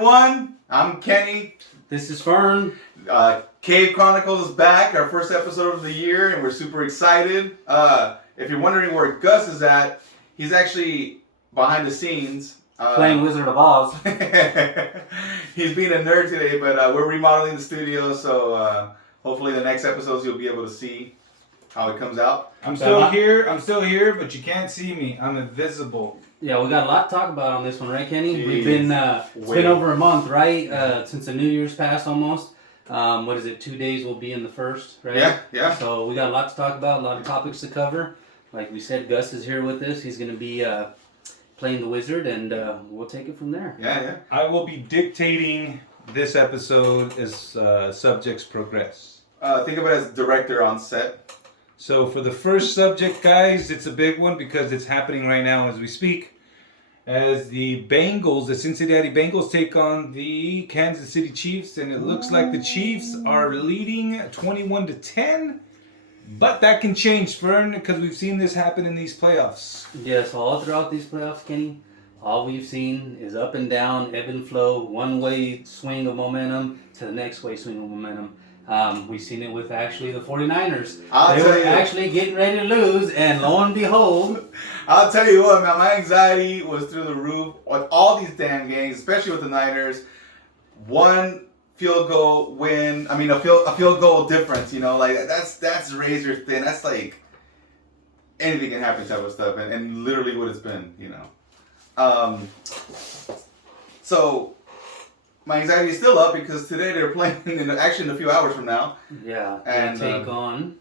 everyone. I'm Kenny. This is Fern. Cave Chronicles is back, our first episode of the year, and we're super excited. If you're wondering where Gus is at, he's actually behind the scenes. Playing Wizard of Oz. He's being a nerd today, but we're remodeling the studio, so hopefully the next episodes you'll be able to see how it comes out. I'm still here, but you can't see me. I'm invisible. Yeah, we got a lot to talk about on this one, right, Kenny? Jeez. We've been, it's been over a month, right? Since the New Year's passed almost. What is it, 2 days will be in the first, right? Yeah. So we got a lot to talk about, a lot of topics to cover. Like we said, Gus is here with us. He's going to be playing the Wizard, and we'll take it from there. Yeah. I will be dictating this episode as subjects progress. Think of it as director on set. So for the first subject, guys, it's a big one because it's happening right now as we speak. As the Cincinnati Bengals take on the Kansas City Chiefs, and it looks like the Chiefs are leading 21-10. But that can change, Fern, because we've seen this happen in these playoffs. Yes, all throughout these playoffs, Kenny, all we've seen is up and down, ebb and flow, one-way swing of momentum to the next way swing of momentum. We've seen it with actually the 49ers. They were actually getting ready to lose, and lo and behold. I'll tell you what, man, my anxiety was through the roof with all these damn games, especially with the Niners. One field goal win, a field goal difference, like that's razor thin. That's like anything can happen type of stuff, and literally what it's been, So my anxiety is still up because today they're playing in a few hours from now. Yeah, and they take on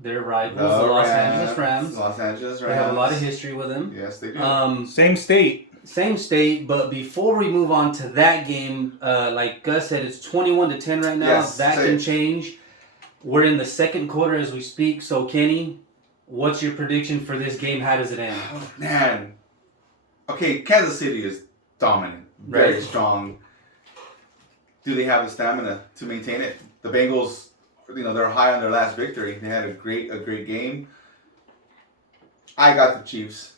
their rivals, the Los Angeles Rams. They have a lot of history with them. Yes, they do. Same state, but before we move on to that game, like Gus said, it's 21-10 right now. Yes, that can change. We're in the second quarter as we speak. So, Kenny, what's your prediction for this game? How does it end? Oh, man. Okay, Kansas City is dominant, very strong. Do they have the stamina to maintain it? The Bengals, they're high on their last victory. They had a great game. I got the Chiefs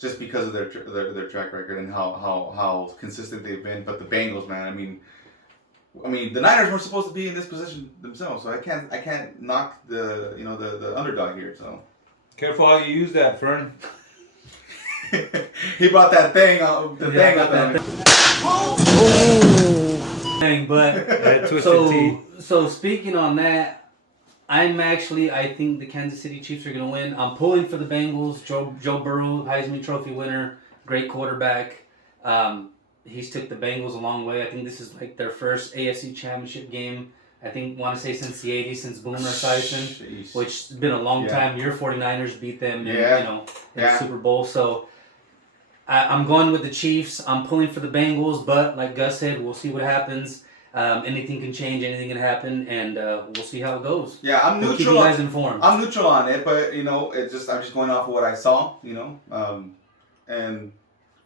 just because of their track record and how consistent they've been. But the Bengals, man, the Niners were supposed to be in this position themselves, so I can't knock the underdog here. So careful how you use that, Fern. He brought that thing up. But so speaking on that, I think the Kansas City Chiefs are going to win. I'm pulling for the Bengals. Joe Burrow, Heisman Trophy winner, great quarterback. He's took the Bengals a long way. I think this is like their first AFC Championship game. Want to say since the 80s, since Boomer Esiason, which has been a long time. Your 49ers beat them in the Super Bowl. So I'm going with the Chiefs. I'm pulling for the Bengals, but like Gus said, we'll see what happens. Anything can change, anything can happen, and we'll see how it goes. Yeah, I'm neutral. We'll keep you guys informed. I'm neutral on it, but I'm just going off of what I saw, and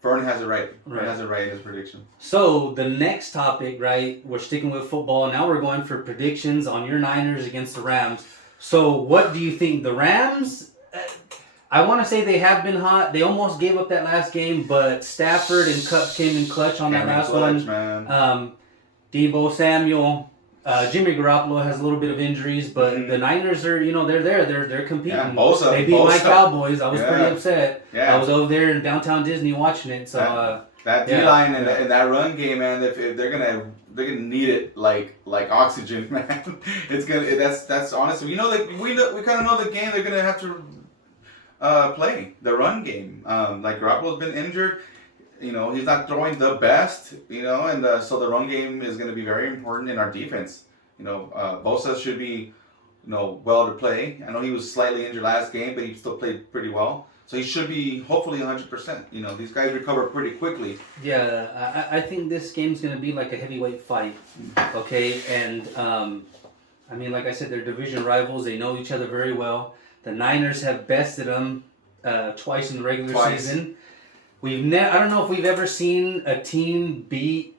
Vern has it right. Vern has it right in his prediction. So the next topic, right? We're sticking with football. Now we're going for predictions on your Niners against the Rams. So what do you think? The Rams? I want to say they have been hot. They almost gave up that last game, but Stafford and Cup came in clutch on that last one. Man. Debo Samuel, Jimmy Garoppolo has a little bit of injuries, but the Niners are, they're there. They're competing. Yeah, Bosa, they beat my Cowboys. I was pretty upset. Yeah. I was over there in downtown Disney watching it. So that D-line and that run game, man. If they're gonna need it like oxygen, man. That's honestly. We kind of know the game they're gonna have to play the run game. Like Garoppolo's been injured. He's not throwing the best, and so the run game is going to be very important in our defense. Bosa should be, well to play. I know he was slightly injured last game, but he still played pretty well. So he should be hopefully 100%. These guys recover pretty quickly. Yeah, I think this game's going to be like a heavyweight fight, okay? And, like I said, they're division rivals. They know each other very well. The Niners have bested them twice in the regular season. I don't know if we've ever seen a team beat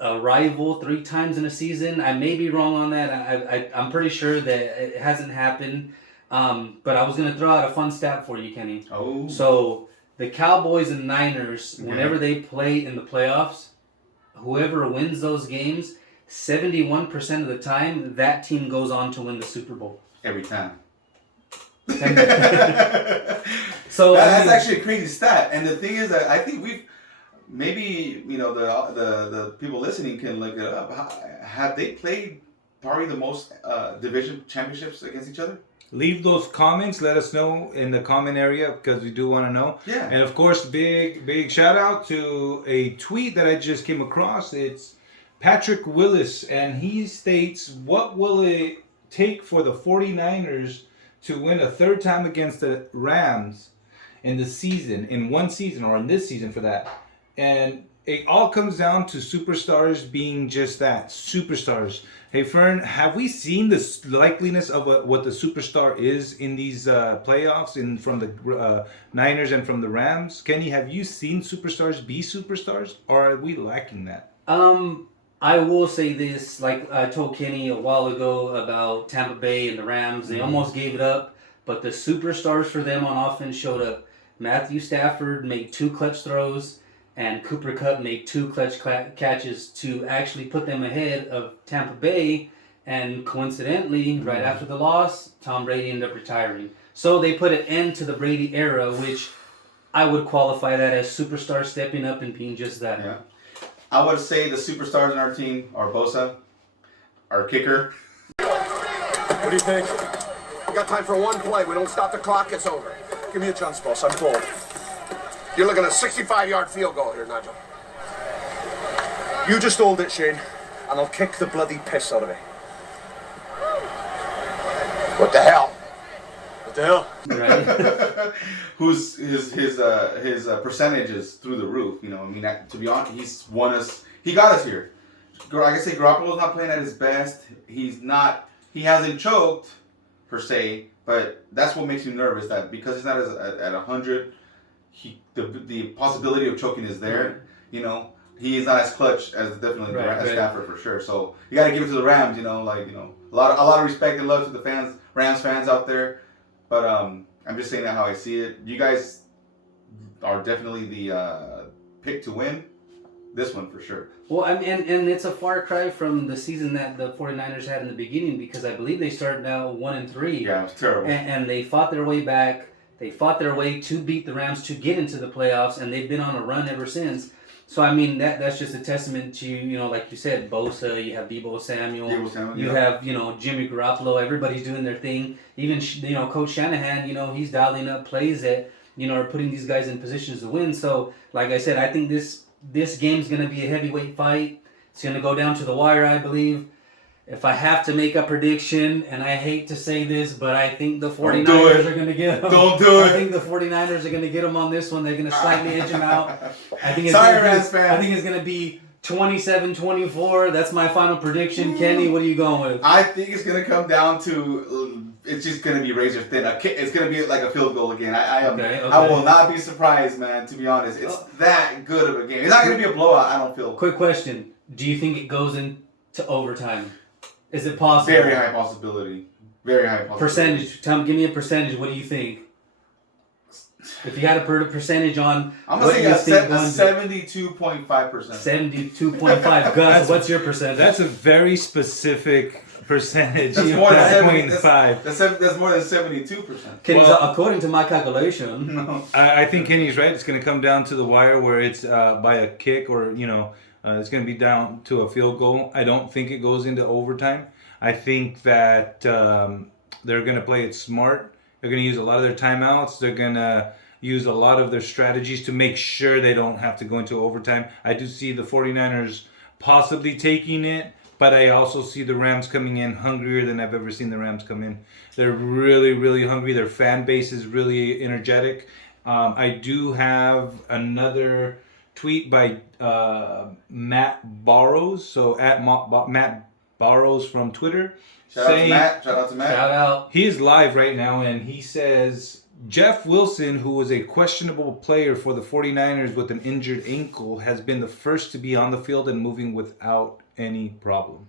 a rival 3 times in a season. I may be wrong on that. I'm pretty sure that it hasn't happened. But I was going to throw out a fun stat for you, Kenny. Oh. So the Cowboys and Niners, whenever they play in the playoffs, whoever wins those games, 71% of the time, that team goes on to win the Super Bowl. Every time. So that's actually a crazy stat. And the thing is that I think we've maybe the people listening can look it up. Have they played probably the most division championships against each other? Leave those comments. Let us know in the comment area because we do want to know. Yeah. And of course, big shout out to a tweet that I just came across. It's Patrick Willis, and he states, "What will it take for the 49ers to win a third time against the Rams in this season, or in this season for that?" And it all comes down to superstars being just that, superstars. Hey, Fern, have we seen the likeliness of what the superstar is in these playoffs from the Niners and from the Rams? Kenny, have you seen superstars be superstars, or are we lacking that? I will say this, like I told Kenny a while ago about Tampa Bay and the Rams. They almost gave it up, but the superstars for them on offense showed up. Matthew Stafford made 2 clutch throws, and Cooper Kupp made 2 clutch catches to actually put them ahead of Tampa Bay. And coincidentally, right after the loss, Tom Brady ended up retiring. So they put an end to the Brady era, which I would qualify that as superstars stepping up and being just that. Yeah. I would say the superstars in our team are Bosa, our kicker. What do you think? We got time for one play. We don't stop the clock, it's over. Give me a chance, boss. I'm cold. You're looking at a 65-yard field goal here, Nigel. You just hold it, Shane, and I'll kick the bloody piss out of it. What the hell? What the hell? Right. Who's his percentage is through the roof. You know, I mean, to be honest, he's won us. He got us here. Like I say, Garoppolo's not playing at his best. He hasn't choked per se, but that's what makes me nervous. That because he's not at 100, the possibility of choking is there. You know, he is not as clutch as definitely as Stafford for sure. So you got to give it to the Rams. You know, a lot of respect and love to the fans, Rams fans out there. But I'm just saying that how I see it. You guys are definitely the pick to win this one for sure. Well, I mean, and it's a far cry from the season that the 49ers had in the beginning, because I believe they started out 1-3. Yeah, it was terrible. And they fought their way back. They fought their way to beat the Rams to get into the playoffs, and they've been on a run ever since. So, I mean, that's just a testament to, you know, like you said, Bosa, you have Deebo Samuel, you have, you know, Jimmy Garoppolo, everybody's doing their thing. Even, you know, Coach Shanahan, you know, he's dialing up plays that, you know, are putting these guys in positions to win. So, like I said, I think this game's going to be a heavyweight fight. It's going to go down to the wire, I believe. If I have to make a prediction, and I hate to say this, but I think the 49ers are going to get them. Don't do it. I think the 49ers are going to get them on this one. They're going to slightly edge them out. I think it's going to be 27-24. That's my final prediction. Kenny, what are you going with? I think it's going to come down to, it's just going to be razor thin. It's going to be like a field goal again. I will not be surprised, man, to be honest. It's that good of a game. It's not going to be a blowout, I don't feel. Quick question. Do you think it goes into overtime? Is it possible? Very high possibility. Very high possibility. Percentage. Tom, give me a percentage. What do you think? If you had to put a percentage on, I'm going to say a 72.5%. 72.5. Gus, what's your percentage? That's a very specific percentage. That's more than 75. That's more than 72%. Kenny's, according to my calculation. No. I think Kenny's right. It's going to come down to the wire where it's by a kick or, you know, it's going to be down to a field goal. I don't think it goes into overtime. I think that they're going to play it smart. They're going to use a lot of their timeouts. They're going to use a lot of their strategies to make sure they don't have to go into overtime. I do see the 49ers possibly taking it, but I also see the Rams coming in hungrier than I've ever seen the Rams come in. They're really, really hungry. Their fan base is really energetic. I do have another tweet by Matt Barrows, so at Matt Barrows from Twitter. Shout out to Matt. Shout out. He is live right now, and he says, Jeff Wilson, who was a questionable player for the 49ers with an injured ankle, has been the first to be on the field and moving without any problem.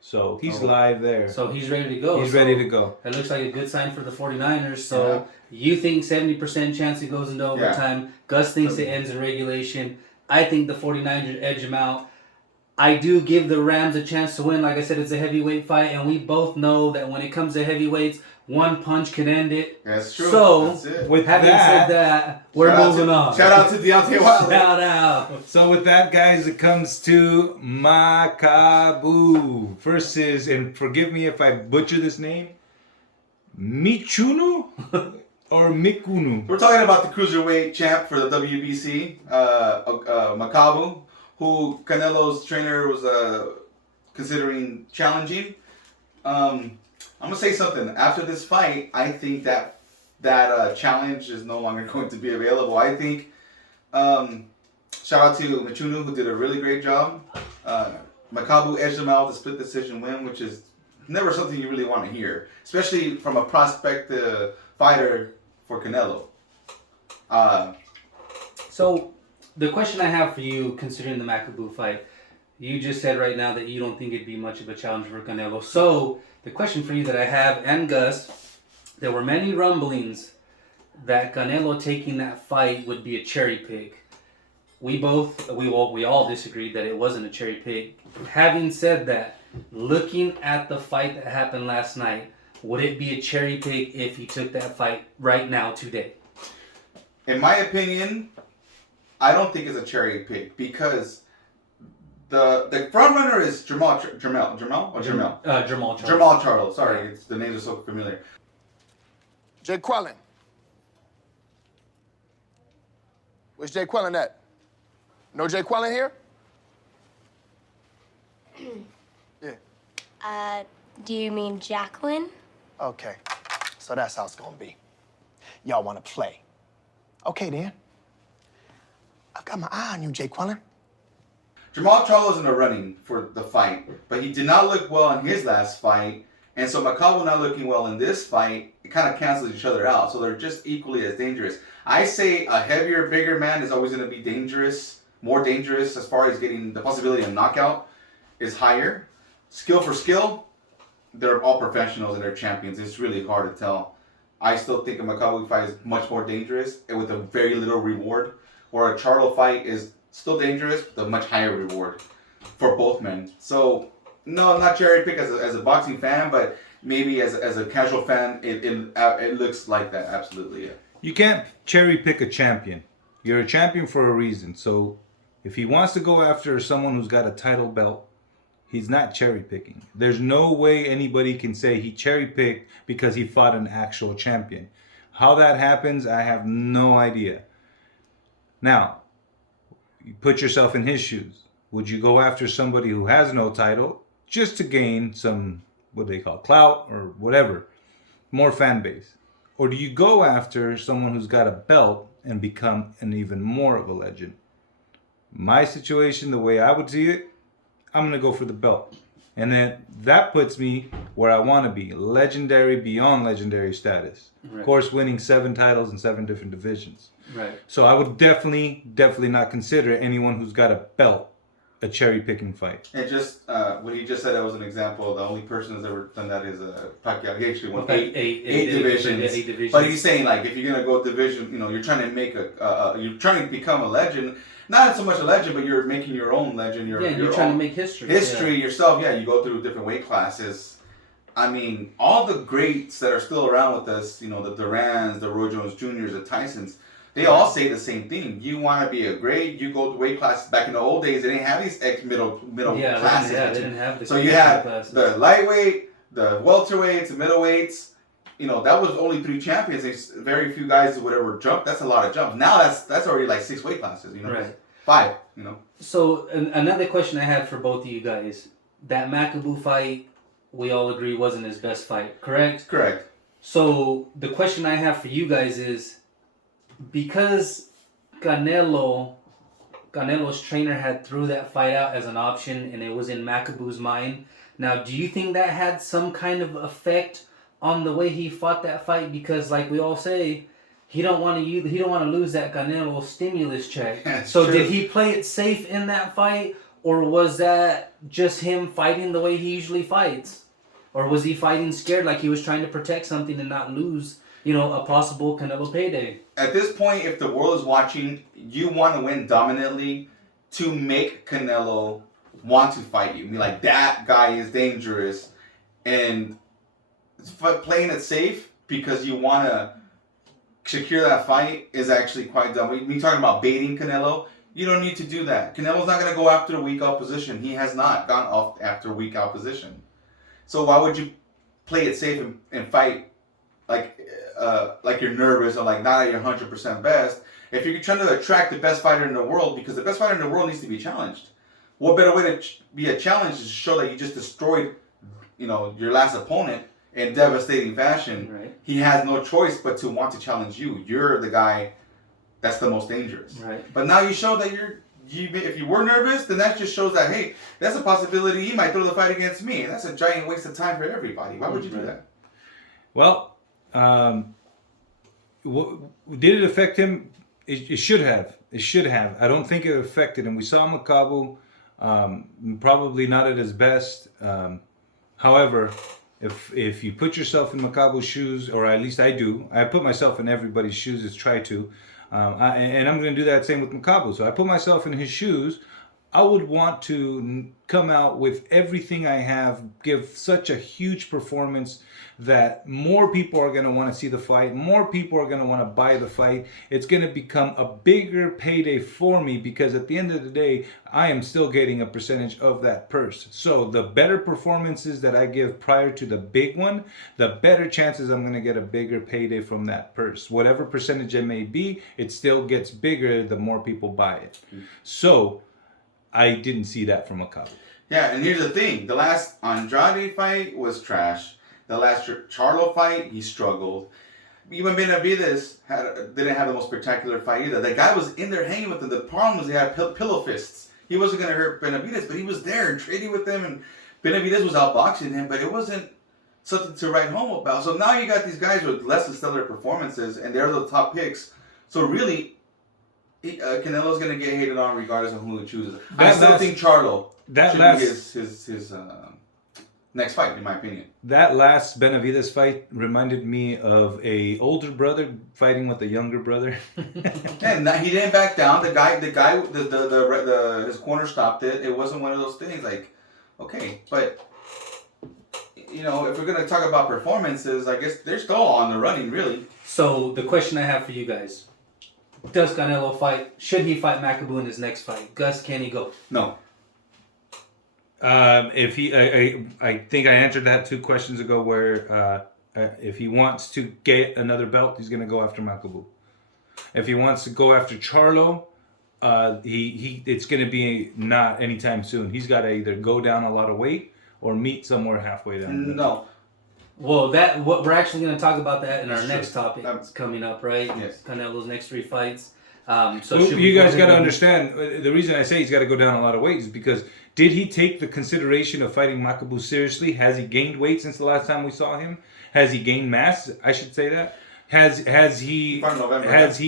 So he's live there. So he's ready to go. He's ready to go. That looks like a good sign for the 49ers. So you think 70% chance it goes into overtime. Gus thinks it ends in regulation. I think the 49ers edge him out. I do give the Rams a chance to win. Like I said, it's a heavyweight fight, and we both know that when it comes to heavyweights, one punch can end it. That's true. So, That's it. With having that, said that, we're moving on. Shout out to Deontay Wilder. Shout out. So with that, guys, it comes to Makabu versus, and forgive me if I butcher this name, Michunu or Mikunu. We're talking about the cruiserweight champ for the WBC, Makabu, who Canelo's trainer was considering challenging. I'm gonna say something. After this fight, I think that challenge is no longer going to be available. I think. Shout out to Michunu, who did a really great job. Makabu edged him out with a split decision win, which is never something you really want to hear, especially from a prospective fighter for Canelo. So, the question I have for you, considering the Makabu fight, you just said right now that you don't think it'd be much of a challenge for Canelo. So, the question for you that I have, and Gus, there were many rumblings that Canelo taking that fight would be a cherry pick. We all disagreed that it wasn't a cherry pick. Having said that, looking at the fight that happened last night, would it be a cherry pick if he took that fight right now, today? In my opinion, I don't think it's a cherry pick because the front runner is Jamal Charlo. Sorry, the names are so familiar. Jay Quellen. Where's Jay Quellen at? No Jay Quellen here? Yeah. Do you mean Jacqueline? Okay. So that's how it's gonna be. Y'all wanna play. Okay then. I've got my eye on you, Jay Quellen. Jamal Charlo's in the running for the fight, but he did not look well in his last fight, and so Makabu not looking well in this fight, it kind of cancels each other out, so they're just equally as dangerous. I say a heavier, bigger man is always going to be dangerous, more dangerous as far as getting the possibility of knockout is higher. Skill for skill, they're all professionals and they're champions. It's really hard to tell. I still think a Makabu fight is much more dangerous and with a very little reward, or a Charlo fight is still dangerous with a much higher reward for both men. So, no, not cherry pick as a boxing fan, but maybe as a casual fan, it looks like that, absolutely, yeah. You can't cherry pick a champion. You're a champion for a reason. So if he wants to go after someone who's got a title belt, he's not cherry picking. There's no way anybody can say he cherry picked because he fought an actual champion. How that happens, I have no idea. Now, you put yourself in his shoes. Would you go after somebody who has no title just to gain some, what they call clout or whatever, more fan base? Or do you go after someone who's got a belt and become an even more of a legend? My situation, the way I would see it, I'm going to go for the belt. And then that puts me where I want to be, legendary beyond legendary status. Right. Of course, winning 7 titles in 7 different divisions. Right. So I would definitely not consider anyone who's got a belt a cherry-picking fight. And just what he just said, that was an example. The only person that's ever done that is Pacquiao. He actually won eight divisions. But he's saying, like, if you're gonna go division, you're trying to make you're trying to become a legend. Not so much a legend, but you're making your own legend. You're trying to make history. Yourself. Yeah, you go through different weight classes. I mean, all the greats that are still around with us, the Durans, the Roy Jones Jr.'s, the Tysons. They all say the same thing. You want to be a great, you go to weight classes. Back in the old days, they didn't have these middle classes. They didn't have the so you had classes. The lightweight, the welterweights, the middleweights. That was only 3 champions. There's very few guys who would ever jump. That's a lot of jumps. Now that's already like 6 weight classes. Right. 5. So another question I had for both of you guys: that Makabu fight, we all agree wasn't his best fight, correct? Correct. So the question I have for you guys is, because Canelo's trainer had threw that fight out as an option and it was in Makabu's mind. Now, do you think that had some kind of effect on the way he fought that fight? Because like we all say, he don't want to lose that Canelo stimulus check. So did he play it safe in that fight, or was that just him fighting the way he usually fights? Or was he fighting scared, like he was trying to protect something and not lose, a possible Canelo payday? At this point, if the world is watching, you want to win dominantly to make Canelo want to fight you. I mean, like, that guy is dangerous, and playing it safe because you want to secure that fight is actually quite dumb. Me talking about baiting Canelo, you don't need to do that. Canelo's not going to go after a weak opposition. He has not gone off after weak opposition. So why would you play it safe and fight like you're nervous or like not at your 100% best if you're trying to attract the best fighter in the world? Because the best fighter in the world needs to be challenged. What better way to be a challenge is to show that you just destroyed, your last opponent in devastating fashion. Right. He has no choice but to want to challenge you. You're the guy that's the most dangerous. Right. But now you show that if you were nervous, then that just shows that, hey, that's a possibility he might throw the fight against me. And that's a giant waste of time for everybody. Why would you do that? Well, did it affect him? It should have. It should have. I don't think it affected him. We saw Makabu, probably not at his best. However, if you put yourself in Makabu's shoes, or at least I do, I put myself in everybody's shoes, is try to. And I'm going to do that same with Makabu. So I put myself in his shoes. I would want to come out with everything I have, give such a huge performance that more people are going to want to see the fight. More people are going to want to buy the fight. It's going to become a bigger payday for me because at the end of the day, I am still getting a percentage of that purse. So the better performances that I give prior to the big one, the better chances I'm going to get a bigger payday from that purse. Whatever percentage it may be, it still gets bigger the more people buy it. So I didn't see that from Makabu. Yeah, and here's the thing. The last Andrade fight was trash. The last Charlo fight, he struggled. Even Benavidez didn't have the most spectacular fight either. The guy was in there hanging with him. The problem was he had pillow fists. He wasn't going to hurt Benavidez, but he was there and trading with him. And Benavidez was outboxing him, but it wasn't something to write home about. So now you got these guys with less than stellar performances, and they're the top picks. So really, Canelo's going to get hated on regardless of who he chooses. I still think Charlo should be his next fight, in my opinion. That last Benavidez fight reminded me of a older brother fighting with a younger brother. And he didn't back down. His corner stopped it. It wasn't one of those things like, okay, but if we're gonna talk about performances, I guess they're still on the running, really. So the question I have for you guys: does Canelo fight? Should he fight Makabu in his next fight? Gus, can he go? No. If he, I think I answered that 2 questions ago. Where if he wants to get another belt, he's gonna go after Makabu. If he wants to go after Charlo, it's gonna be not anytime soon. He's got to either go down a lot of weight or meet somewhere halfway down. No. Well, we're actually going to talk about that in our next topic. That's coming up, right? Yes. Canelo's next 3 fights. So you guys got to understand, the reason I say he's got to go down a lot of weight is because did he take the consideration of fighting Makabu seriously? Has he gained weight since the last time we saw him? Has he gained mass? I should say that. Has he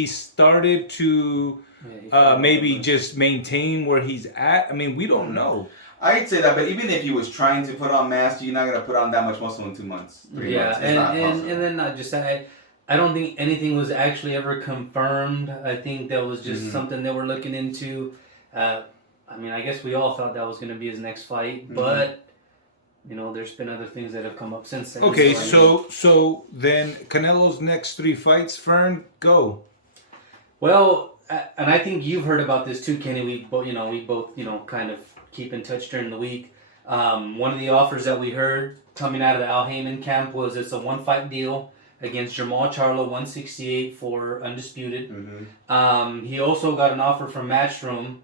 started to maybe just maintain where he's at? I mean, we don't know. I'd say that, but even if he was trying to put on mass, you're not gonna put on that much muscle in 2 months, 3 months. And then I don't think anything was actually ever confirmed. I think that was just something that we're looking into. I guess we all thought that was going to be his next fight, but there's been other things that have come up since then. Okay, so then Canelo's next 3 fights, Fern, go. Well, and I think you've heard about this too, Kenny. We both kind of keep in touch during the week. One of the offers that we heard coming out of the Al Haymon camp was it's a 1-fight deal against Jamal Charlo, 168 for undisputed. He also got an offer from Matchroom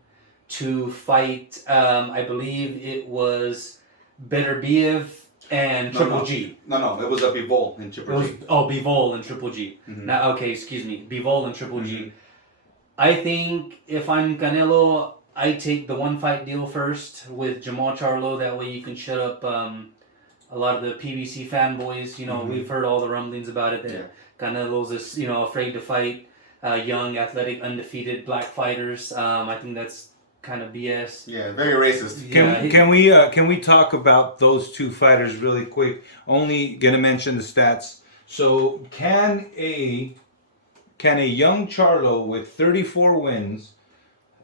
to fight, I believe it was Beterbiev and Triple G. No, it was a Bivol and Triple G. Bivol and Triple G. Bivol and Triple G. I think if I'm Canelo, I take the 1-fight deal first with Jamal Charlo. That way you can shut up a lot of the PBC fanboys. We've heard all the rumblings about it that Canelo's afraid to fight young, athletic, undefeated black fighters. I think that's kind of BS. Yeah, very racist. Can we talk about those 2 fighters really quick? Only gonna mention the stats. So can a young Charlo with 34 wins,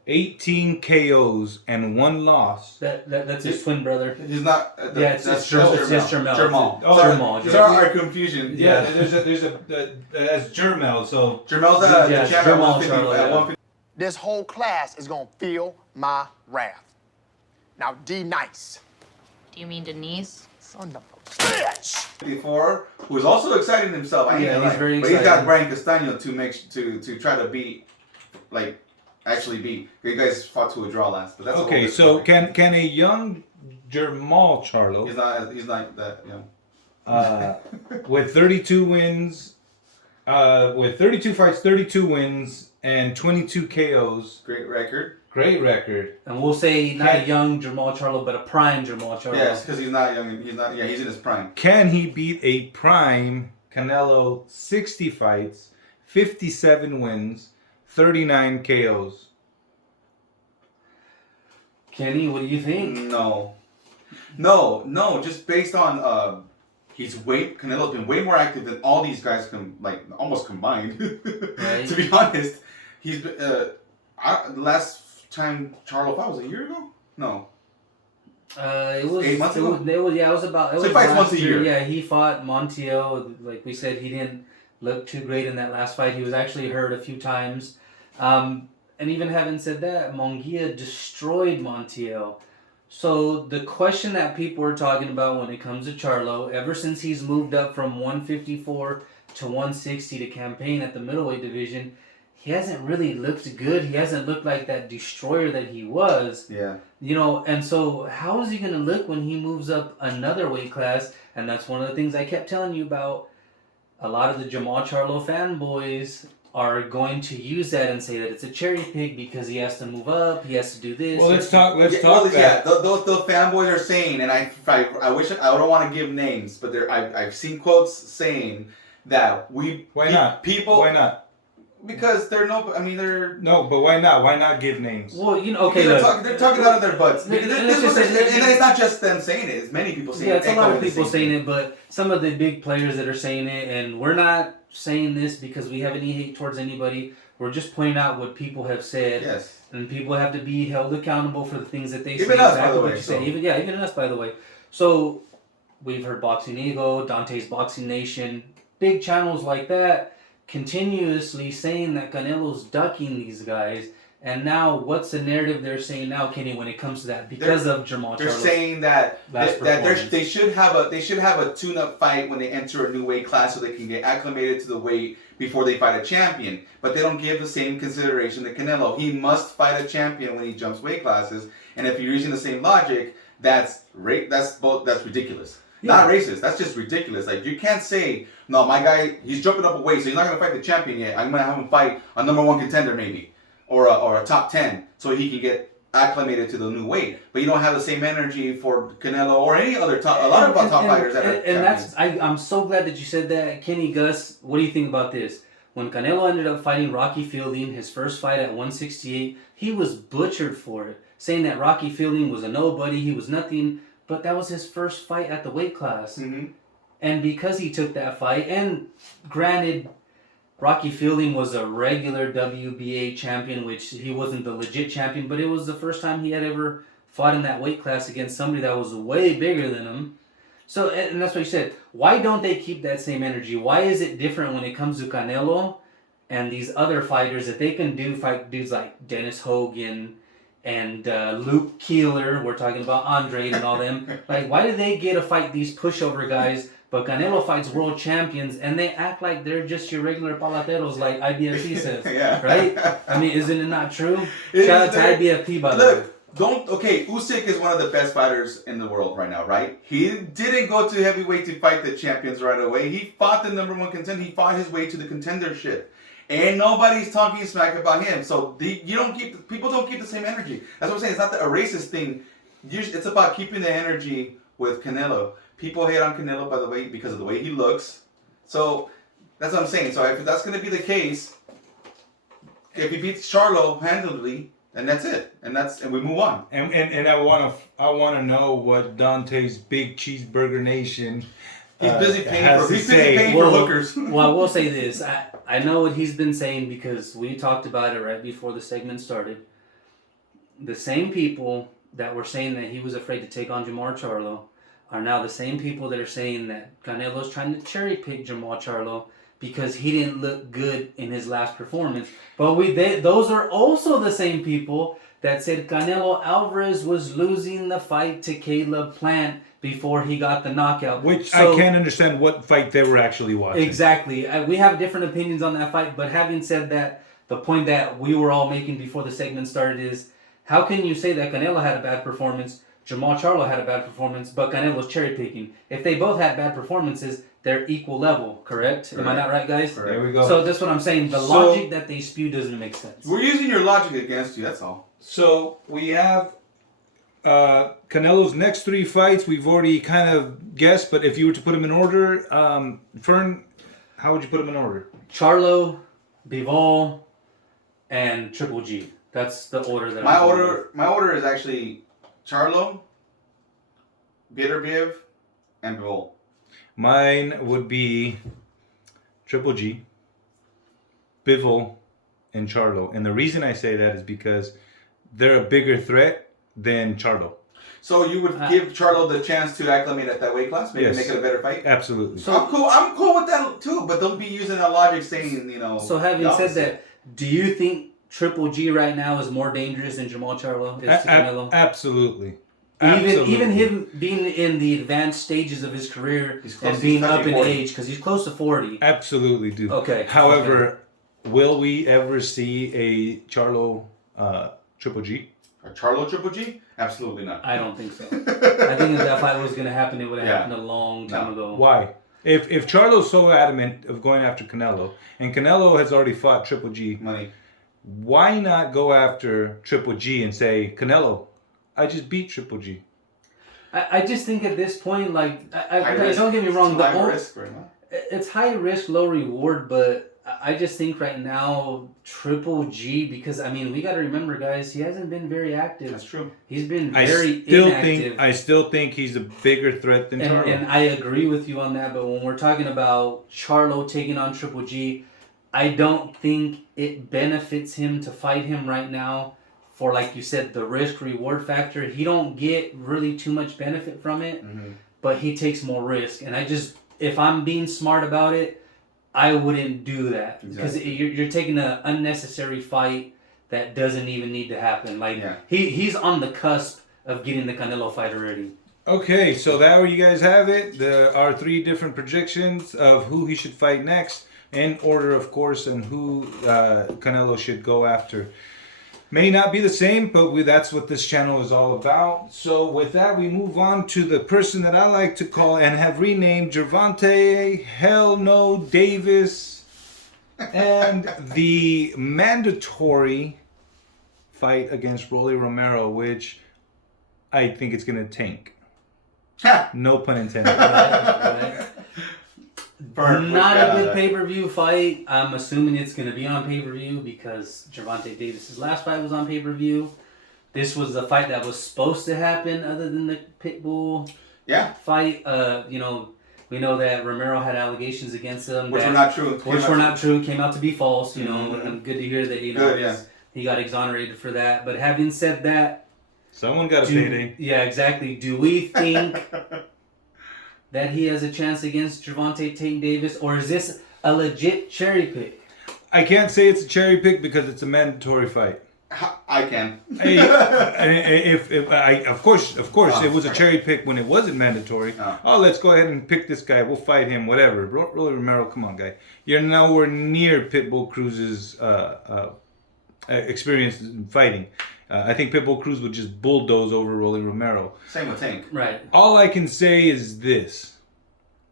18 KOs and 1 loss. That's his twin brother. He's not. It's just Jermel. Jamal. Oh, Jermal. Sorry, our confusion. Yeah, there's a that's Jermel. So Jermel's the champion at 150. This whole class is gonna feel my wrath. Now, D nice. Do you mean Denise? Son of a bitch! Before, who is also exciting himself. He's very but he's got exciting. Brian Castano to try to beat, actually beat. You guys fought to a draw last, but that's a whole okay. different So story. can a young Jermal Charlo He's not that young. with 32 wins, with 32 fights, 32 wins, and 22 KOs. Great record. Great record. And we'll say not a young Jermall Charlo, but a prime Jermall Charlo. Yes, because he's not young. He's not. Yeah, he's in his prime. Can he beat a prime Canelo 60 fights, 57 wins, 39 KOs? Kenny, what do you think? No. Just based on Canelo's been way more active than all these guys almost combined. Right. To be honest, he's been. Last time Charlo fought was a year ago. No. It was 8 months ago? It was about. It So was he fights last once a year. Yeah, he fought Montiel. Like we said, he didn't look too great in that last fight. He was actually hurt a few times. And even having said that, Munguia destroyed Montiel. So the question that people are talking about when it comes to Charlo, ever since he's moved up from 154 to 160 to campaign at the middleweight division, he hasn't really looked good. He hasn't looked like that destroyer that he was. Yeah. And so how is he going to look when he moves up another weight class? And that's one of the things I kept telling you about. A lot of the Jermall Charlo fanboys are going to use that and say that it's a cherry pick because he has to move up, he has to do this. Well, let's talk that. Yeah, those fanboys are saying, and I wish I don't want to give names, but I've seen quotes saying that Why not? People. Why not? Because they're they're. No, but why not? Why not give names? Well, okay. They're Look, talking out of their butts. Let's And just say- it's not just them saying it. It's many people saying it. yeah, it's a lot of people Echoing the saying same it, but some of the big players that are saying it, and we're not saying this because we have any hate towards anybody. We're just pointing out what people have said. thing. Yes. And people have to be held accountable for the things that they say. Even us, by exactly the what way, you say. so- Even us, by the way. So we've heard Boxing Ego, Dante's Boxing Nation, big channels like that continuously saying that Canelo's ducking these guys. And now, what's the narrative they're saying now, Kenny, when it comes to that? Because of Jermall They're Charlo. saying that last they performance. should have a tune-up fight when they enter a new weight class so they can get acclimated to the weight before they fight a champion. But they don't give the same consideration to Canelo. He must fight a champion when he jumps weight classes. And if you're using the same logic, that's ridiculous. Yeah. Not racist. That's just ridiculous. Like, you can't say, no, my guy, he's jumping up a weight, so he's not going to fight the champion yet. I'm going to have him fight a number 1 contender maybe, or a top 10, so he can get acclimated to the new weight. But you don't have the same energy for Canelo or any other top fighters that are And champions. I'm so glad that you said that. Kenny, Gus, what do you think about this? When Canelo ended up fighting Rocky Fielding, his first fight at 168, he was butchered for it, saying that Rocky Fielding was a nobody, he was nothing. But that was his first fight at the weight class. Mm-hmm. And because he took that fight, and granted, Rocky Fielding was a regular WBA champion, which he wasn't the legit champion, but it was the first time he had ever fought in that weight class against somebody that was way bigger than him. So, and that's what you said. Why don't they keep that same energy? Why is it different when it comes to Canelo and these other fighters that they can fight dudes like Dennis Hogan and Luke Keeler? We're talking about Andre and all them. Like, why do they get to fight these pushover guys, but Canelo fights world champions and they act like they're just your regular palateros, like IBFP says? Yeah. Right? I mean, isn't it not true? It Shout out is to very- IBFP, by the way. Look, Usyk is one of the best fighters in the world right now, right? He didn't go to heavyweight to fight the champions right away. He fought the number 1 contender. He fought his way to the contendership. And nobody's talking smack about him. So people don't keep the same energy. That's what I'm saying. It's not a racist thing. It's about keeping the energy with Canelo. People hate on Canelo because of the way he looks. So that's what I'm saying. So if that's going to be the case, if he beats Charlo handily, then that's it. And we move on. And I wanna know what Dante's Big Cheeseburger Nation He's busy paying has for to he's busy say. paying for hookers. Well, I will say this. I know what he's been saying because we talked about it right before the segment started. the same people that were saying that he was afraid to take on Jamar Charlo are now the same people that are saying that Canelo's trying to cherry pick Jamar Charlo because he didn't look good in his last performance. But those are also the same people that said Canelo Alvarez was losing the fight to Caleb Plant before he got the knockout. Which I can't understand what fight they were actually watching. Exactly. We have different opinions on that fight, but having said that, the point that we were all making before the segment started is, how can you say that Canelo had a bad performance, Jamal Charlo had a bad performance, but Canelo's cherry picking? If they both had bad performances, they're equal level, correct? Am I not right, guys? Correct. There we go. So that's what I'm saying. The logic that they spew doesn't make sense. We're using your logic against you, that's all. So we have Canelo's next 3 fights. We've already kind of guessed, but if you were to put them in order, Fern, how would you put them in order? Charlo, Bivol, and Triple G. That's the order that My order is actually Charlo, Beterbiev, and Bivol. Mine would be Triple G, Bivol, and Charlo. And the reason I say that is because they're a bigger threat than Charlo. So you would give Charlo the chance to acclimate at that weight class, maybe Yes. make it a better fight? Absolutely. So- I'm cool with that too, but don't be using that logic saying, So having the said opposite. that, do you think Triple G right now is more dangerous than Jamal Charlo? Is to Canelo? Absolutely. Even him being in the advanced stages of his career He's close- and being he's up touching in 40. age, because he's close to 40. Absolutely do. Okay. However, will we ever see a Charlo Triple G? A Charlo Triple G? Absolutely not. I don't think so. I think if that fight was going to happen, it would have Yeah. happened a long time ago. Why? If Charlo's so adamant of going after Canelo, and Canelo has already fought Triple G, Money. why not go after Triple G and say, Canelo, I just beat Triple G? I just think at this point, like, High risk. don't get me wrong, It's high risk right now. it's high risk, low reward, but I just think right now, Triple G, because, I mean, we got to remember, guys, he hasn't been very active. That's true. He's been very inactive. I still think he's a bigger threat than Charlo. And I agree with you on that, but when we're talking about Charlo taking on Triple G, I don't think it benefits him to fight him right now for, like you said, the risk-reward factor. He don't get really too much benefit from it, but he takes more risk. And if I'm being smart about it, I wouldn't do that. Because you're taking an unnecessary fight that doesn't even need to happen. Like, he's on the cusp of getting the Canelo fight already. Okay, so there you guys have it. Our 3 different projections of who he should fight next, in order, of course, and who Canelo should go after. May not be the same, but that's what this channel is all about. So with that, we move on to the person that I like to call and have renamed Gervante Hellno Davis, and the mandatory fight against Rolly Romero, which I think it's going to tank. No pun intended. Right? Burn, Not yeah. a good pay-per-view fight. I'm assuming it's going to be on pay-per-view because Gervante Davis' last fight was on pay-per-view. This was the fight that was supposed to happen other than the Pitbull fight. We know that Romero had allegations against him. Which were not true. Came out to be false, and good to hear that, he got exonerated for that. But having said that, Someone got a payday. Yeah, exactly. Do we think that he has a chance against Gervante Tank Davis, or is this a legit cherry pick? I can't say it's a cherry pick because it's a mandatory fight. I can. Of course, it was a cherry pick when it wasn't mandatory. Oh, let's go ahead and pick this guy. We'll fight him. Whatever. Rolly Romero, come on, guy. You're nowhere near Pitbull Cruz's experience in fighting. I think Pitbull Cruz would just bulldoze over Rolly Romero. Same with Tank. Right. All I can say is this.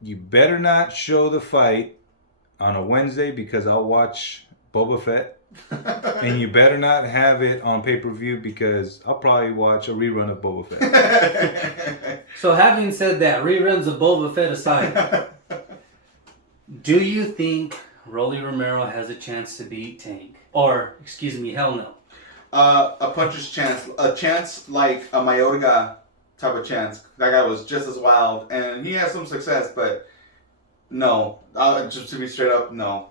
You better not show the fight on a Wednesday because I'll watch Boba Fett. And you better not have it on pay-per-view because I'll probably watch a rerun of Boba Fett. So having said that, reruns of Boba Fett aside, do you think Rolly Romero has a chance to beat Tank? Or, Hellno? A puncher's chance. A chance like a Mayorga type of chance. That guy was just as wild. And he had some success, but no. Just to be straight up, no.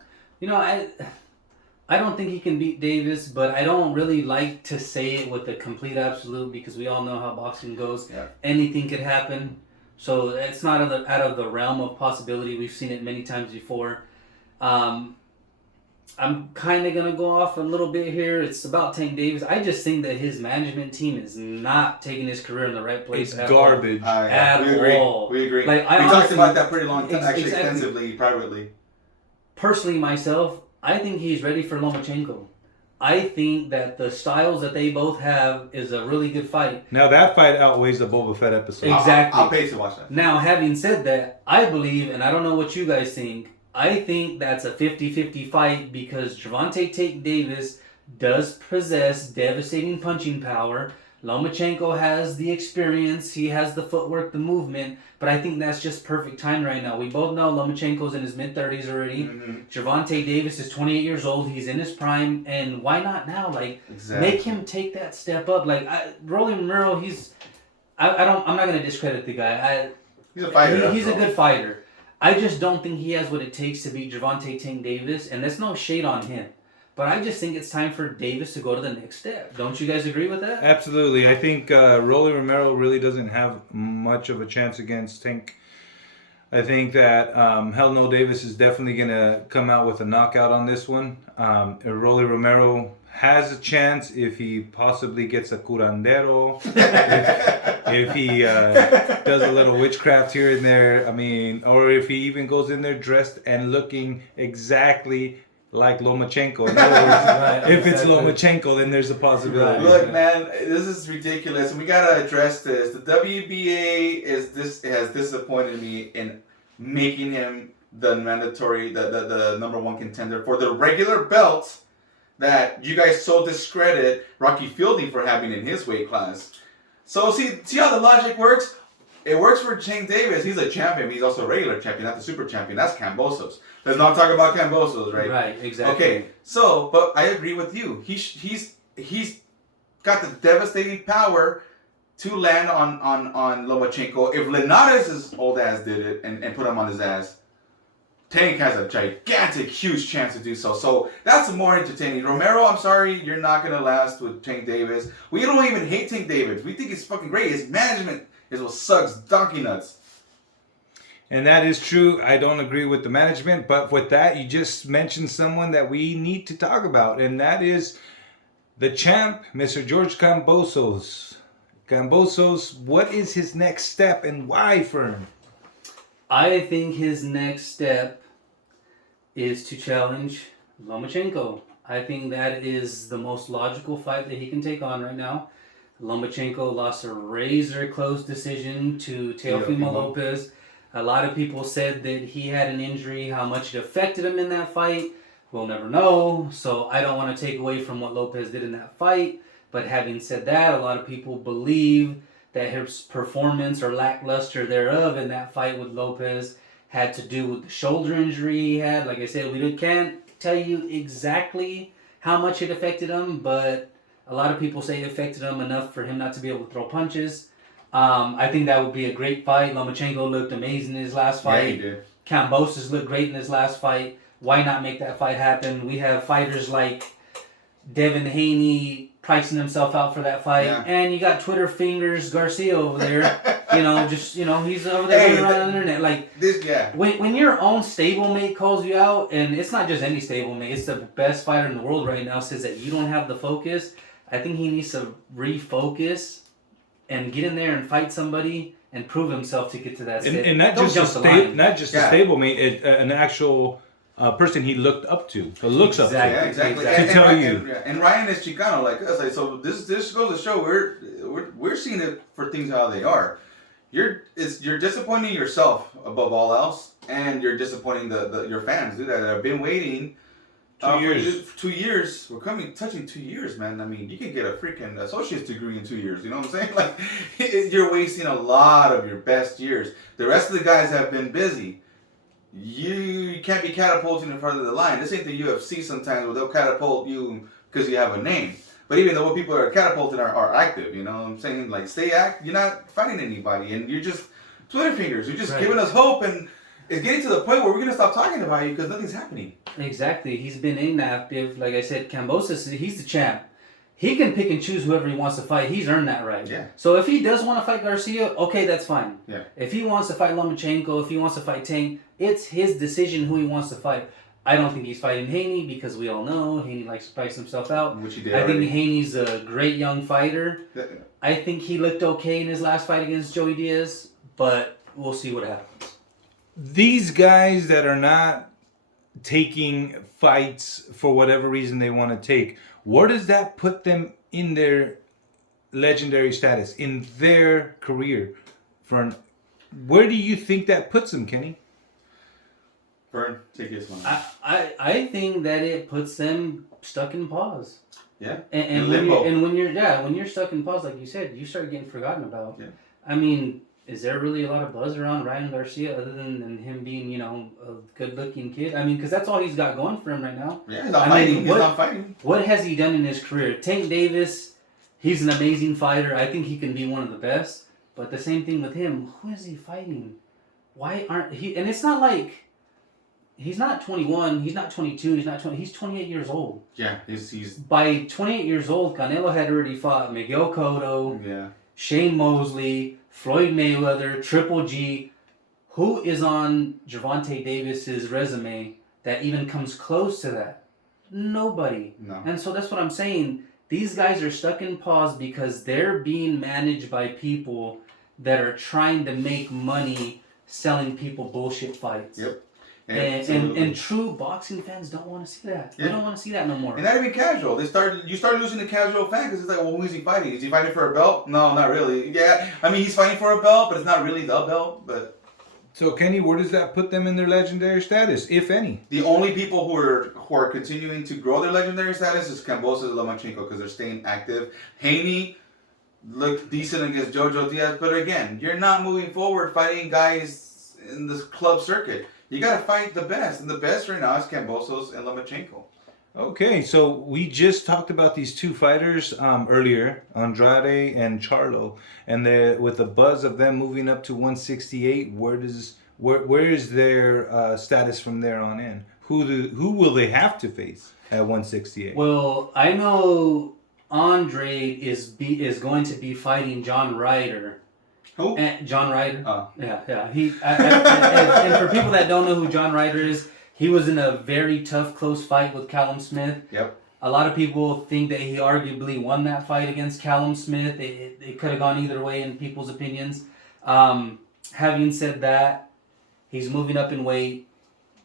I don't think he can beat Davis, but I don't really like to say it with a complete absolute because we all know how boxing goes. Yeah. Anything could happen. So it's not out of the realm of possibility. We've seen it many times before. I'm kind of going to go off a little bit here. It's about Tank Davis. I just think that his management team is not taking his career in the right place. It's garbage. At we agree. all. We agree. Like, I we talked honestly- about that pretty long time, actually Exactly. extensively, privately. Personally, myself, I think he's ready for Lomachenko. I think that the styles that they both have is a really good fight. Now that fight outweighs the Boba Fett episode. Exactly. I'll pay to watch that. Now, having said that, I believe, and I don't know what you guys think, I think that's a 50-50 fight because Gervante Tank Davis does possess devastating punching power. Lomachenko has the experience, he has the footwork, the movement, but I think that's just perfect time right now. We both know Lomachenko's in his mid-30s already. Gervante Davis is 28 years old, he's in his prime, and why not now? Like, make him take that step up. Like, Rolling Romero, I'm not going to discredit the guy. He's a fighter. He's a good fighter. I just don't think he has what it takes to beat Gervante Tank Davis, and that's no shade on him. But I just think it's time for Davis to go to the next step. Don't you guys agree with that? Absolutely. I think Rolly Romero really doesn't have much of a chance against Tank. I think that Hellno Davis is definitely going to come out with a knockout on this one. Rolly Romero has a chance if he possibly gets a curandero, if he does a little witchcraft here and there. I mean, or if he even goes in there dressed and looking exactly like Lomachenko. In other words, if it's Lomachenko, then there's a possibility. Look, man, this is ridiculous, and we gotta address this. The WBA has disappointed me in making him the mandatory, the number one contender for the regular belt that you guys so discredit Rocky Fielding for having in his weight class. So see how the logic works? It works for Tank Davis. He's a champion. He's also a regular champion, not the super champion. That's Cambosos. Let's not talk about Cambosos, right? Right, exactly. Okay, so, but I agree with you. He's got the devastating power to land on Lomachenko. If Linares' old ass did it and put him on his ass, Tank has a gigantic, huge chance to do so. So that's more entertaining. Romero, I'm sorry, you're not going to last with Tank Davis. We don't even hate Tank Davis. We think he's fucking great. His management is what sucks donkey nuts. And that is true. I don't agree with the management. But with that, you just mentioned someone that we need to talk about. And that is the champ, Mr. George Cambosos. Cambosos, what is his next step and why, Fern? I think his next step is to challenge Lomachenko. I think that is the most logical fight that he can take on right now. Lomachenko lost a razor close decision to Teofimo Lopez. A lot of people said that he had an injury, how much it affected him in that fight. We'll never know. So I don't want to take away from what Lopez did in that fight. But having said that, a lot of people believe that his performance or lackluster thereof in that fight with Lopez had to do with the shoulder injury he had. Like I said, we can't tell you exactly how much it affected him, but a lot of people say it affected him enough for him not to be able to throw punches. I think that would be a great fight. Lomachenko looked amazing in his last fight. Yeah, he did. Cambosos looked great in his last fight. Why not make that fight happen? We have fighters like Devin Haney pricing himself out for that fight. Yeah. And you got Twitter fingers Garcia over there. He's over there running around on the internet. Like, This, yeah. when your own stablemate calls you out, and it's not just any stablemate, it's the best fighter in the world right now, says that you don't have the focus, I think he needs to refocus and get in there and fight somebody and prove himself to get to that step. And not Don't just jump the line. a stablemate, an actual person he looked up to, or looks up to. Yeah, exactly. Exactly. To tell you. And Ryan is Chicano like us. Like, so this goes to show we're seeing it for things how they are. You're disappointing yourself above all else, and you're disappointing your fans, dude, that have been waiting. 2 years. 2 years. We're touching 2 years, man. I mean, you can get a freaking associate's degree in 2 years. You know what I'm saying? Like, you're wasting a lot of your best years. The rest of the guys have been busy. You can't be catapulting in front of the line. This ain't the UFC sometimes where they'll catapult you because you have a name. But even though people are catapulting are active, you know what I'm saying? Like, stay active. You're not fighting anybody, and you're just Twitter fingers. You're just giving us hope, and it's getting to the point where we're gonna stop talking about you because nothing's happening. Exactly. He's been inactive. Like I said, Kambosos, he's the champ. He can pick and choose whoever he wants to fight. He's earned that right. Yeah. So if he does want to fight Garcia, okay, that's fine. Yeah. If he wants to fight Lomachenko, if he wants to fight Tank, it's his decision who he wants to fight. I don't think he's fighting Haney because we all know Haney likes to price himself out. Which he did I already. think Haney's a great young fighter. I think he looked okay in his last fight against Joey Diaz, but we'll see what happens. These guys that are not taking fights for whatever reason they want to take, where does that put them in their legendary status, in their career? Where do you think that puts them, Kenny? Vern, take this one. I think that it puts them stuck in pause. Yeah. And when you're stuck in pause, like you said, you start getting forgotten about. Yeah. I mean, is there really a lot of buzz around Ryan Garcia other than him being, a good-looking kid? I mean, because that's all he's got going for him right now. Yeah, he's not fighting. He's not fighting. What has he done in his career? Tank Davis, he's an amazing fighter. I think he can be one of the best. But the same thing with him. Who is he fighting? Why aren't he? And it's not like he's not 21. He's not 22. He's not 20. He's 28 years old. Yeah, he's. By 28 years old, Canelo had already fought Miguel Cotto, Yeah. Shane Mosley, Floyd Mayweather, Triple G. Who is on Gervante Davis's resume that even comes close to that? Nobody. No. And so that's what I'm saying. These guys are stuck in pause because they're being managed by people that are trying to make money selling people bullshit fights. Yep. And true boxing fans don't want to see that. Yeah. They don't want to see that no more. And not even casual. You start losing the casual fan because it's like, well, who is he fighting? Is he fighting for a belt? No, not really. Yeah, I mean, he's fighting for a belt, but it's not really the belt. But So, Kenny, where does that put them in their legendary status, if any? the only people who are continuing to grow their legendary status is Kambosos and Lomachenko because they're staying active. Haney looked decent against Jojo Diaz, but again, you're not moving forward fighting guys in this club circuit. You gotta fight the best, and the best right now is Kambosos and Lomachenko. Okay, so we just talked about these two fighters earlier, Andrade and Charlo, and with the buzz of them moving up to 168, where is their status from there on in? Who will they have to face at 168? Well, I know Andre is going to be fighting John Ryder. Who? John Ryder. Oh. Yeah. And for people that don't know who John Ryder is, he was in a very tough, close fight with Callum Smith. Yep. A lot of people think that he arguably won that fight against Callum Smith. It could have gone either way in people's opinions. Having said that, he's moving up in weight.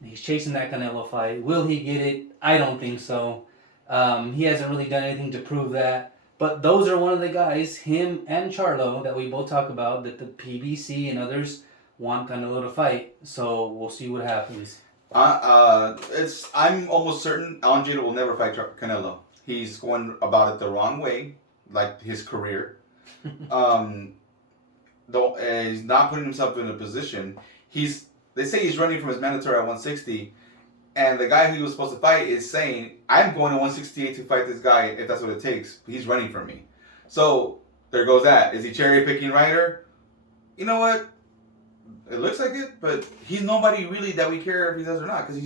He's chasing that Canelo fight. Will he get it? I don't think so. He hasn't really done anything to prove that. But those are one of the guys, him and Charlo, that we both talk about, that the PBC and others want Canelo to fight. So we'll see what happens. I'm almost certain Andre will never fight Canelo. He's going about it the wrong way, like his career. He's not putting himself in a position. They say he's running from his mandatory at 160, and the guy who he was supposed to fight is saying, "I'm going to 168 to fight this guy if that's what it takes." He's running from me. So there goes that. Is he cherry picking Ryder? You know what? It looks like it, but he's nobody really that we care if he does or not, because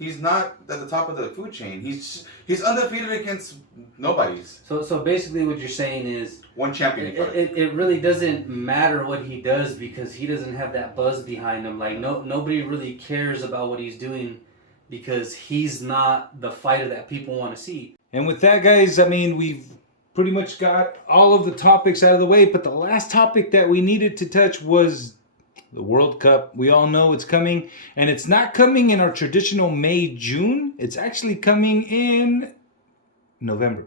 he's not at the top of the food chain. He's undefeated against nobodies. So basically what you're saying is One champion. it really doesn't matter what he does because he doesn't have that buzz behind him. Like nobody really cares about what he's doing because he's not the fighter that people want to see. And with that, guys, I mean, we've pretty much got all of the topics out of the way, but the last topic that we needed to touch was the World Cup. We all know it's coming, and it's not coming in our traditional May, June. It's actually coming in November.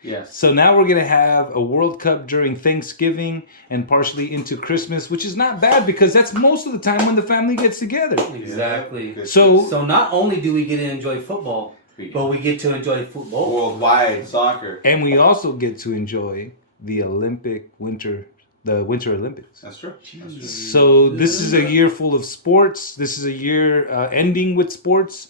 Yes. So now we're going to have a World Cup during Thanksgiving and partially into Christmas, which is not bad because that's most of the time when the family gets together. Exactly. Yeah. So not only do we get to enjoy football, but we get to enjoy football. Worldwide soccer. and we also get to enjoy the Winter Olympics. That's true. That's true. So this is a year full of sports. This is a year ending with sports.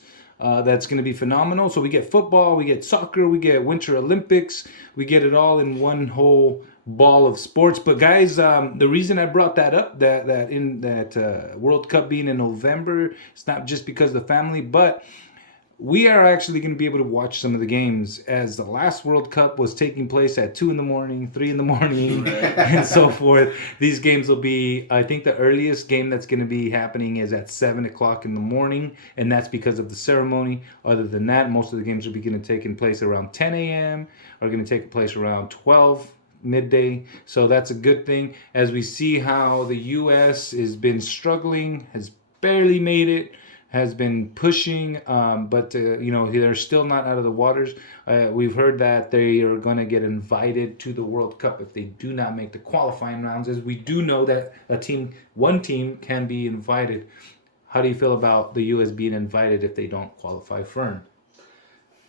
that's going to be phenomenal. So we get football, we get soccer, we get Winter Olympics, we get it all in one whole ball of sports. But guys, the reason I brought that up, that World Cup being in November, it's not just because of the family, but we are actually going to be able to watch some of the games, as the last World Cup was taking place at 2 a.m, 3 a.m, and so forth. These games will be, I think the earliest game that's going to be happening is at 7 o'clock in the morning, and that's because of the ceremony. Other than that, most of the games will be going to take place around 10 a.m., are going to take place around 12 midday. So that's a good thing, as we see how the U.S. has been struggling, has barely made it, has been pushing, but they're still not out of the waters. We've heard that they are going to get invited to the World Cup if they do not make the qualifying rounds, as we do know that one team can be invited. How do you feel about the U.S. being invited if they don't qualify, Fern?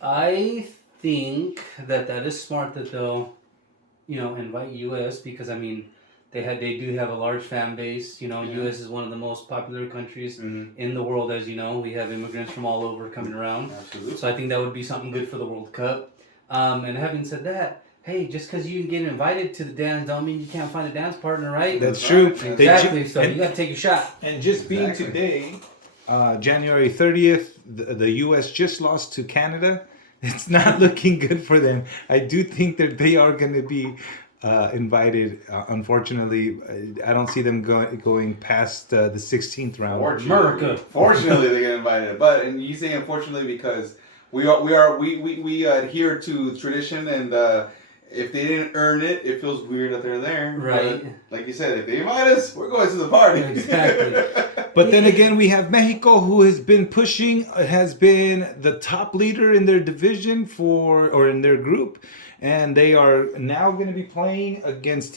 I think that is smart that they'll, invite U.S. because, they do have a large fan base. U.S. is one of the most popular countries in the world, as you know. We have immigrants from all over coming around. Absolutely. So I think that would be something good for the World Cup. And having said that, hey, just because you get invited to the dance don't mean you can't find a dance partner, right? That's true. Exactly. So you got to take a shot. And just being today, January 30th, the U.S. just lost to Canada. It's not looking good for them. I do think that they are going to be invited. Unfortunately, I don't see them going past the 16th round. Fortunately, they get invited. But and you say unfortunately because we adhere to tradition, and if they didn't earn it, it feels weird that they're there. Right. But, like you said, if they invite us, we're going to the party. Exactly. But then again, we have Mexico, who has been has been the top leader in their division or in their group. And they are now going to be playing against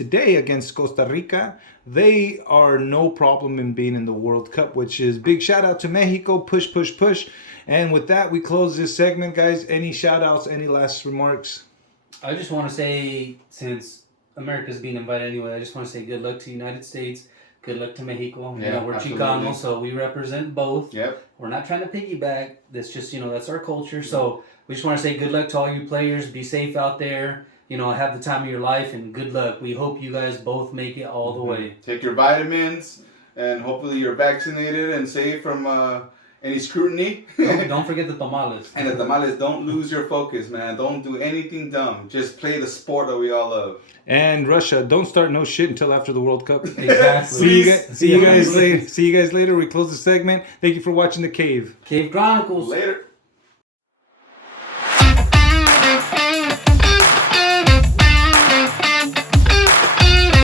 Costa Rica. They are no problem in being in the World Cup, which is big shout out to Mexico. Push, push, push. And with that, we close this segment, guys. Any shout outs, any last remarks? I just want to say, since America's being invited anyway, I just want to say good luck to the United States. Good luck to Mexico. We're absolutely. Chicano, so we represent both. Yep. We're not trying to piggyback. That's just, that's our culture. So we just want to say good luck to all you players. Be safe out there. Have the time of your life, and good luck. We hope you guys both make it all the way. Take your vitamins, and hopefully you're vaccinated and safe from any scrutiny. Don't forget the tamales. And the tamales, don't lose your focus, man. Don't do anything dumb. Just play the sport that we all love. And Russia, don't start no shit until after the World Cup. Exactly. See you guys later. We close the segment. Thank you for watching The Cave. Cave Chronicles. Later.